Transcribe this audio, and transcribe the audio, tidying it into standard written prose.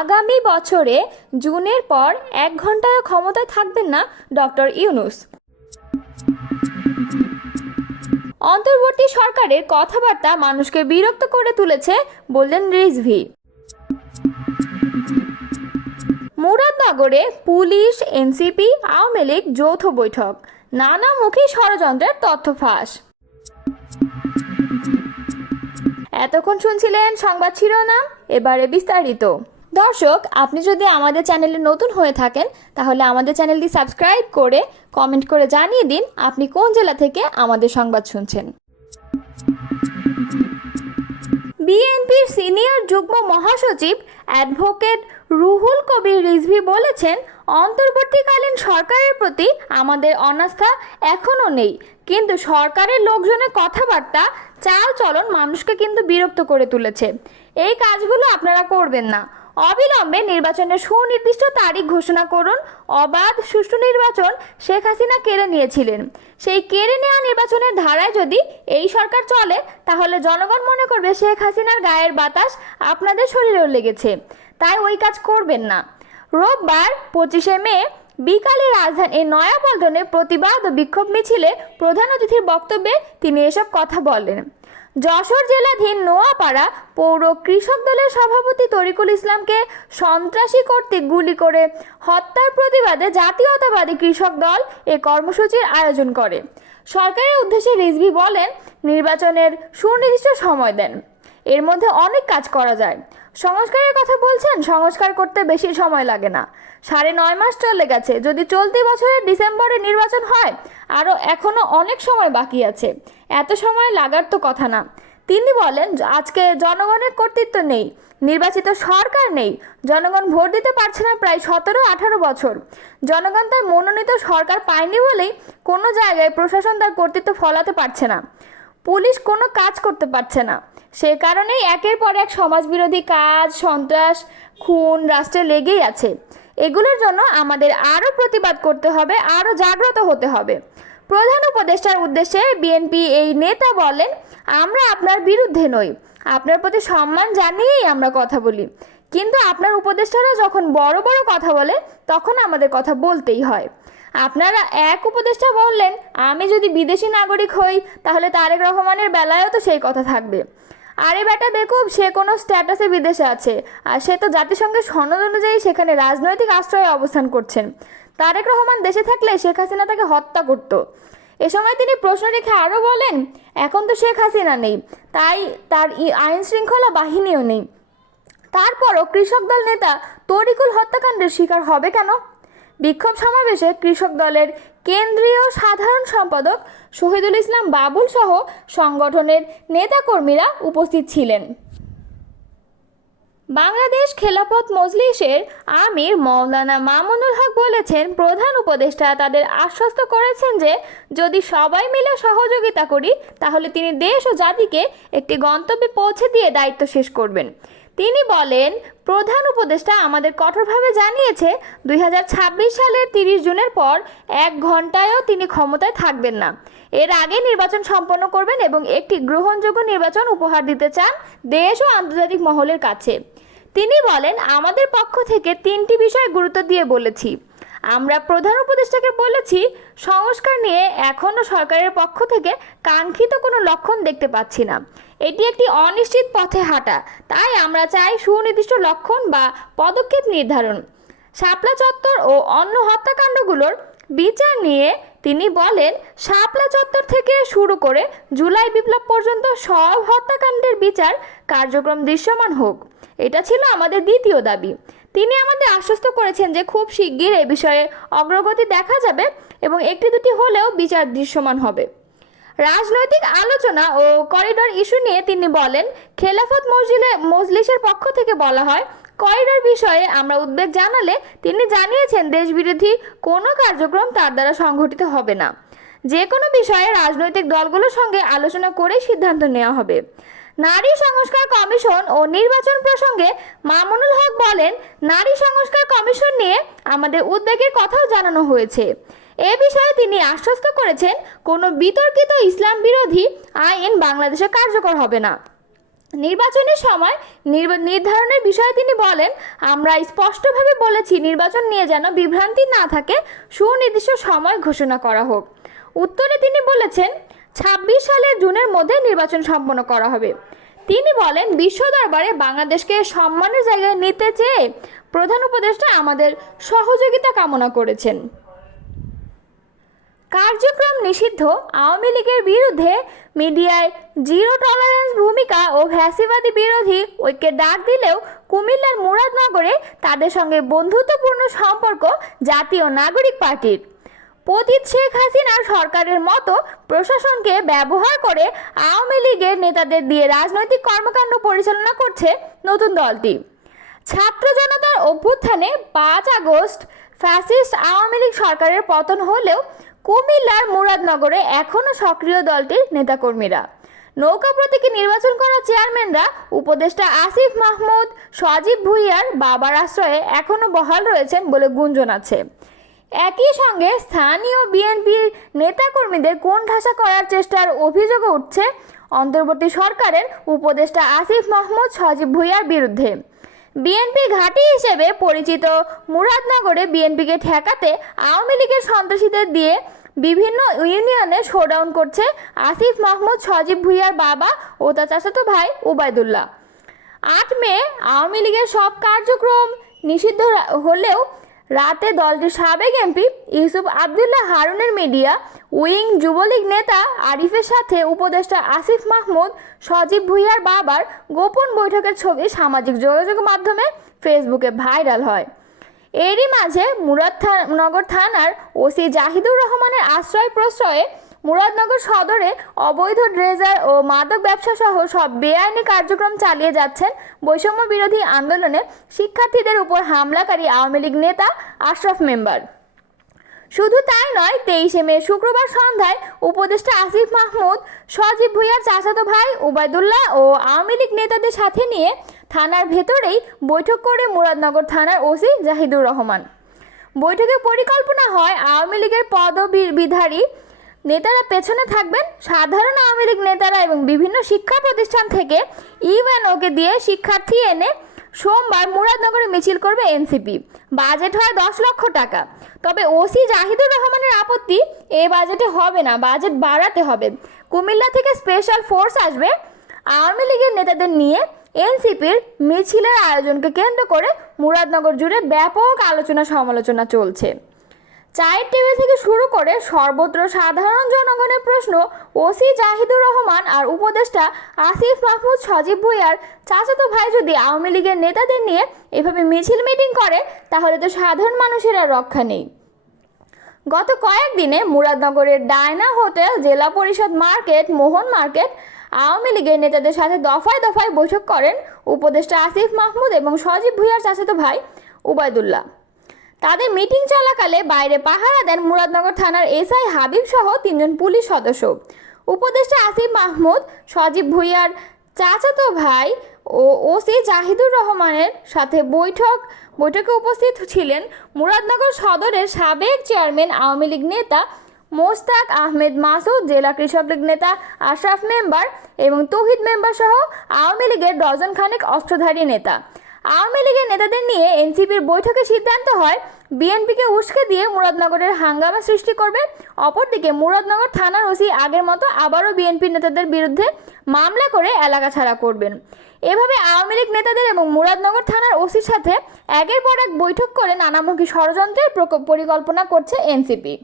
আগামী বছরে জুনের পর 1 ঘন্টায় ক্ষমতায় থাকবেন না ডক্টর ইউনূস। অন্তর্বর্তী সরকারের কথাবার্তা মানুষকে বিরক্ত করে তুলেছে বললেন রিজভী। মুরাদনগরে পুলিশ, এনসিপি, আওয়ামী লীগ যৌথ বৈঠক, নানামুখী ষড়যন্ত্রের তথ্য ফাঁস। এতক্ষণ শুনছিলেন সংবাদ শিরোনাম, এবারে বিস্তারিত। দর্শক, আপনি যদি আমাদের চ্যানেলে নতুন হয়ে থাকেন তাহলে আমাদের চ্যানেলটি সাবস্ক্রাইব করে কমেন্ট করে জানিয়ে দিন আপনি কোন জেলা থেকে আমাদের সংবাদ শুনছেন। বিএনপির সিনিয়র যুগ্ম মহাসচিব অ্যাডভোকেট রুহুল কবির রিজভী বলেছেন, অন্তর্বর্তীকালীন সরকারের প্রতি আমাদের অনাস্থা এখনও নেই, কিন্তু সরকারের লোকজনের কথাবার্তা, চাল চলন মানুষকে কিন্তু বিরক্ত করে তুলেছে। এই কাজগুলো আপনারা করবেন না। অবিলম্বে নির্বাচনের সুনির্দিষ্ট তারিখ ঘোষণা করুন। অবাধ সুষ্ঠু নির্বাচন শেখ হাসিনা কেড়ে নিয়েছিলেন। সেই কেড়ে নেওয়া নির্বাচনের ধারায় যদি এই সরকার চলে তাহলে জনগণ মনে করবে শেখ হাসিনার গায়ের বাতাস আপনাদের শরীরেও লেগেছে, তাই ওই কাজ করবেন না। রোববার 25শে মে বিকালে রাজধানীর নয়াপল্টনে প্রতিবাদ ও বিক্ষোভ মিছিলে প্রধান অতিথির বক্তব্যে তিনি এসব কথা বলেন। যশোর জেলাধীন নোয়াপাড়া পৌর কৃষক দলের সভাপতি তরিকুল ইসলামকে সন্ত্রাসী কর্তৃক গুলি করে হত্যার প্রতিবাদে জাতীয়তাবাদী কৃষক দল এ কর্মসূচির আয়োজন করে। সরকারের উদ্দেশ্যে রিজভী বলেন, নির্বাচনের সুনির্দিষ্ট সময় দেন, এর মধ্যে অনেক কাজ করা যায়। সংস্কারের কথা বলছেন, সংস্কার করতে বেশি সময় লাগে না, 9.5 মাস চলে গেছে। যদি চলতি বছরের ডিসেম্বরে নির্বাচন হয়, এখনো অনেক সময় বাকি আছে, এত সময় লাগার তো কথা না। তিনি বলেন, আজকে জনগণের কর্তৃত্ব নেই, নির্বাচিত সরকার নেই, জনগণ ভোট দিতে পারছে না প্রায় 17-18 বছর। জনগণ তার মনোনীত সরকার পায়নি বলেই কোনো জায়গায় প্রশাসন তার কর্তৃত্ব ফলাতে পারছে না, পুলিশ কোনো কাজ করতে পারছে না। সে কারণেই একের পর এক সমাজবিরোধী কাজ, সন্ত্রাস, খুন রাষ্ট্রে লেগেই আছে। এগুলোর জন্য আমাদের আরও প্রতিবাদ করতে হবে, আরও জাগ্রত হতে হবে। প্রধান উপদেষ্টার উদ্দেশ্যে বিএনপি এই নেতা বলেন, আমরা আপনার বিরুদ্ধে নই, আপনার প্রতি সম্মান জানিয়েই আমরা কথা বলি, কিন্তু আপনার উপদেষ্টারা যখন বড় বড় কথা বলে তখন আমাদের কথা বলতেই হয়। আপনারা এক উপদেষ্টা বললেন, আমি যদি বিদেশি নাগরিক হই তাহলে তারেক রহমানের বেলায়ও তো সেই কথা থাকবে। আরে বেটা বেকুব, সে কোনো স্ট্যাটাসে বিদেশে আছে, আর সে তো জাতিসংঘের সনদ অনুযায়ী সেখানে রাজনৈতিক আশ্রয়ে অবস্থান করছেন। তারেক রহমান দেশে থাকলে শেখ হাসিনা তাকে হত্যা করত। এ সময় তিনি প্রশ্ন রেখে আরও বলেন, এখন তো শেখ হাসিনা নেই, তাই তার আইন শৃঙ্খলা বাহিনীও নেই, তারপরও কৃষক দল নেতা তরিকুল হত্যাকাণ্ডের শিকার হবে কেন? বিক্ষোভ সমাবেশে কৃষক দলের কেন্দ্রীয় সাধারণ সম্পাদক শহীদুল ইসলাম বাবুল সহ সংগঠনের নেতাকর্মীরা উপস্থিত ছিলেন। বাংলাদেশ খেলাফত মজলিসের আমির মাওলানা মামুনুল হক বলেছেন, প্রধান উপদেষ্টা তাদের আশ্বস্ত করেছেন যে যদি সবাই মিলে সহযোগিতা করি তাহলে তিনি দেশ ও জাতিকে একটি গন্তব্যে পৌঁছে দিয়ে দায়িত্ব শেষ করবেন। তিনি বলেন, প্রধান উপদেষ্টা আমাদের কঠোরভাবে জানিয়েছে 2026 সালের 30 জুনের পর 1 ঘন্টায়ও তিনি ক্ষমতায় থাকবেন না। এর আগে নির্বাচন সম্পন্ন করবেন এবং একটি গ্রহণযোগ্য নির্বাচন উপহার দিতে চান দেশ ও আন্তর্জাতিক মহলের কাছে। তিনি বলেন, আমাদের পক্ষ থেকে 3টি বিষয় গুরুত্ব দিয়ে বলেছি। আমরা প্রধান উপদেষ্টাকে বলেছি, সংস্কার নিয়ে এখনও সরকারের পক্ষ থেকে কাঙ্ক্ষিত কোনো লক্ষণ দেখতে পাচ্ছি না, এটি একটি অনিশ্চিত পথে হাঁটা, তাই আমরা চাই সুনির্দিষ্ট লক্ষণ বা পদক্ষেপ নির্ধারণ। শাপলা চত্বর ও অন্য হত্যাকাণ্ডগুলোর বিচার নিয়ে তিনি বলেন, শাপলা চত্বর থেকে শুরু করে জুলাই বিপ্লব পর্যন্ত সব হত্যাকাণ্ডের বিচার কার্যক্রম দৃশ্যমান হোক, এটা ছিল আমাদের দ্বিতীয় দাবি। তিনি আমাদের আশ্বস্ত করেছেন যে খুব শিগগির এ বিষয়ে অগ্রগতি দেখা যাবে এবং একটি দুটি হলেও বিচার দৃশ্যমান হবে। রাজনৈতিক আলোচনা ও করিডোর ইস্যু নিয়ে তিনি বলেন, খেলাফত মজলিসের পক্ষ থেকে বলা হয়, করিডোর বিষয়ে আমরা উদ্বেগ জানালে তিনি জানিয়েছেন দেশবিরোধী কোনো কার্যক্রম তার দ্বারা সংঘটিত হবে না। যে কোনো বিষয়ে রাজনৈতিক দলগুলোর সঙ্গে আলোচনা করেই সিদ্ধান্ত নেওয়া হবে। নারী সংস্কার কমিশন ও নির্বাচন প্রসঙ্গে মামুনুল হক বলেন, নারী সংস্কার কমিশন নিয়ে আমাদের উদ্বেগের কথাও জানানো হয়েছে। এ বিষয়ে তিনি আশ্বস্ত করেছেন, কোনো বিতর্কিত ইসলাম বিরোধী আইন বাংলাদেশে কার্যকর হবে না। নির্বাচনের সময় নির্ধারণের বিষয়ে তিনি বলেন, আমরা স্পষ্টভাবে বলেছি নির্বাচন নিয়ে যেন বিভ্রান্তি না থাকে, সুনির্দিষ্ট সময় ঘোষণা করা হোক। উত্তরে তিনি বলেছেন ২৬ সালের জুনের মধ্যে নির্বাচন সম্পন্ন করা হবে। তিনি বলেন, বিশ্ব দরবারে বাংলাদেশকে সম্মানের জায়গায় নিতে চেয়ে প্রধান উপদেষ্টা আমাদের সহযোগিতা কামনা করেছেন। কার্যক্রম নিষিদ্ধ আওয়ামী লীগের বিরুদ্ধে মিডিয়ায় জিরো টলারেন্স ভূমিকা ও ফ্যাসিবাদী বিরোধী ঐক্যের ডাক দিলেও কুমিল্লার মুরাদনগরে তাদের সঙ্গে বন্ধুত্বপূর্ণ সম্পর্ক জাতীয় নাগরিক পার্টির। পতিত শেখ হাসিনার সরকারের মতো প্রশাসনকে ব্যবহার করে আওয়ামী লীগের নেতাদের দিয়ে রাজনৈতিক কর্মকাণ্ড পরিচালনা করছে নতুন দলটি। ছাত্র জনতার অভ্যুত্থানে ৫ আগস্ট ফ্যাসিস্ট আওয়ামী লীগ সরকারের পতন হলেও কুমিল্লার মুরাদনগরে এখনও সক্রিয় দলটির নেতাকর্মীরা। নৌকা প্রতীকে নির্বাচন করা চেয়ারম্যানরা উপদেষ্টা আসিফ মাহমুদ, সজীব ভুঁইয়ার বাবার আশ্রয়ে এখনও বহাল রয়েছেন বলে গুঞ্জন আছে। একই সঙ্গে স্থানীয় বিএনপির নেতাকর্মীদের কোণঠাসা করার চেষ্টার অভিযোগও উঠছে অন্তর্বর্তী সরকারের উপদেষ্টা আসিফ মাহমুদ, সজীব ভুঁইয়ার বিরুদ্ধে। বিএনপি ঘাঁটি হিসেবে পরিচিত মুরাদনগরে বিএনপিকে ঠেকাতে আওয়ামী লীগের সন্ত্রাসীদের দিয়ে বিভিন্ন ইউনিয়নে শোডাউন করছে আসিফ মাহমুদ, সজীব ভুঁইয়ার বাবা ও তার চাচাতো ভাই ওবায়দুল্লাহ। ৮ মে আওয়ামী লীগের সব কার্যক্রম নিষিদ্ধ হলেও রাতে দলটির সাবেক এমপি ইউসুফ আবদুল্লাহ হারুনের মিডিয়া উইং যুবলীগ নেতা আরিফের সাথে উপদেষ্টা আসিফ মাহমুদ, সজীব ভুঁইয়ার বাবার গোপন বৈঠকের ছবি সামাজিক যোগাযোগ মাধ্যমে ফেসবুকে ভাইরাল হয়। এরই মাঝে মুরাদনগর থানার ওসি জাহিদুর রহমানের আশ্রয় প্রশ্রয়ে মুরাদনগর সদরে অবৈধ ড্রেজার ও মাদক ব্যবসা সহ সব বেআইনি কার্যক্রম চালিয়ে যাচ্ছেন বৈষম্য বিরোধী আন্দোলনে শিক্ষার্থীদের উপর হামলাকারী আওয়ামী লীগ নেতা আশরাফ মেম্বার। শুধু তাই নয়, 23 মে শুক্রবার সন্ধ্যায় উপদেষ্টা আসিফ মাহমুদ, সজীব ভুঁইয়ার চাচাতো ভাই ওবায়দুল্লাহ ও আওয়ামী লীগ নেতাদের সাথে নিয়ে থানার ভেতরেই বৈঠক করে মুরাদনগর থানার ওসি জাহিদুর রহমান। বৈঠকে পরিকল্পনা হয় আওয়ামী লীগের পদবিধারী নেতারা পেছনে থাকবেন, সাধারণ আওয়ামী লীগ নেতারা এবং বিভিন্ন শিক্ষা প্রতিষ্ঠান থেকে ইউএনওকে দিয়ে শিক্ষার্থী এনে সোমবার মুরাদনগরে মিছিল করবে এনসিপি। বাজেট হয় 10 লক্ষ টাকা। তবে ওসি জাহিদুর রহমানের আপত্তি, এ বাজেটে হবে না, বাজেট বাড়াতে হবে। কুমিল্লা থেকে স্পেশাল ফোর্স আসবে। আওয়ামী লীগের নেতাদের নিয়ে এনসিপির মিছিলের আয়োজনকে কেন্দ্র করে মুরাদনগর জুড়ে ব্যাপক আলোচনা সমালোচনা চলছে। চায়ের টেবিল থেকে শুরু করে সর্বত্র সাধারণ জনগণের প্রশ্ন, ওসি জাহিদুর রহমান আর উপদেষ্টা আসিফ মাহমুদ, সজীব ভুঁইয়ার চাচাতো ভাই যদি আওয়ামী লীগের নেতাদের নিয়ে এভাবে মিছিল মিটিং করে তাহলে তো সাধারণ মানুষের আর রক্ষা নেই। গত কয়েকদিনে মুরাদনগরের ডায়না হোটেল, জেলা পরিষদ মার্কেট, মোহন মার্কেট আওয়ামী লীগের নেতাদের সাথে দফায় দফায় বৈঠক করেন উপদেষ্টা আসিফ মাহমুদ এবং সজীব ভুঁইয়ার চাচাতো ভাই ওবায়দুল্লাহ। তাদের মিটিং চলাকালে বাইরে পাহারা দেন মুরাদনগর থানার এসআই হাবিব সহ 3 জন পুলিশ সদস্য। উপদেষ্টা আসিফ মাহমুদ, সজীব ভুঁইয়ার চাচাতো ভাই ও ওসি জাহিদুর রহমানের সাথে বৈঠকে উপস্থিত ছিলেন মুরাদনগর সদরের সাবেক চেয়ারম্যান আওয়ামী লীগ নেতা মোস্তাক আহমেদ মাসুদ, জেলা কৃষক লীগ নেতা আশরাফ মেম্বার এবং তৌহিদ মেম্বার সহ আওয়ামী লীগের ডজন খানেক অস্ত্রধারী নেতা। আওয়ামী লীগের নেতাদের নিয়ে এনসিপির বৈঠকে সিদ্ধান্ত হয় বিএনপিকে উস্কে দিয়ে মুরাদনগরের হাঙ্গামা সৃষ্টি করবে। অপরদিকে মুরাদনগর থানার ওসি আগের মতো আবারও বিএনপি নেতাদের বিরুদ্ধে মামলা করে এলাকা ছাড়া করবেন। এভাবে আওয়ামী লীগ নেতাদের এবং মুরাদনগর থানার ওসির সাথে একের পর এক বৈঠক করে নানামুখী ষড়যন্ত্রের পরিকল্পনা করছে এনসিপি।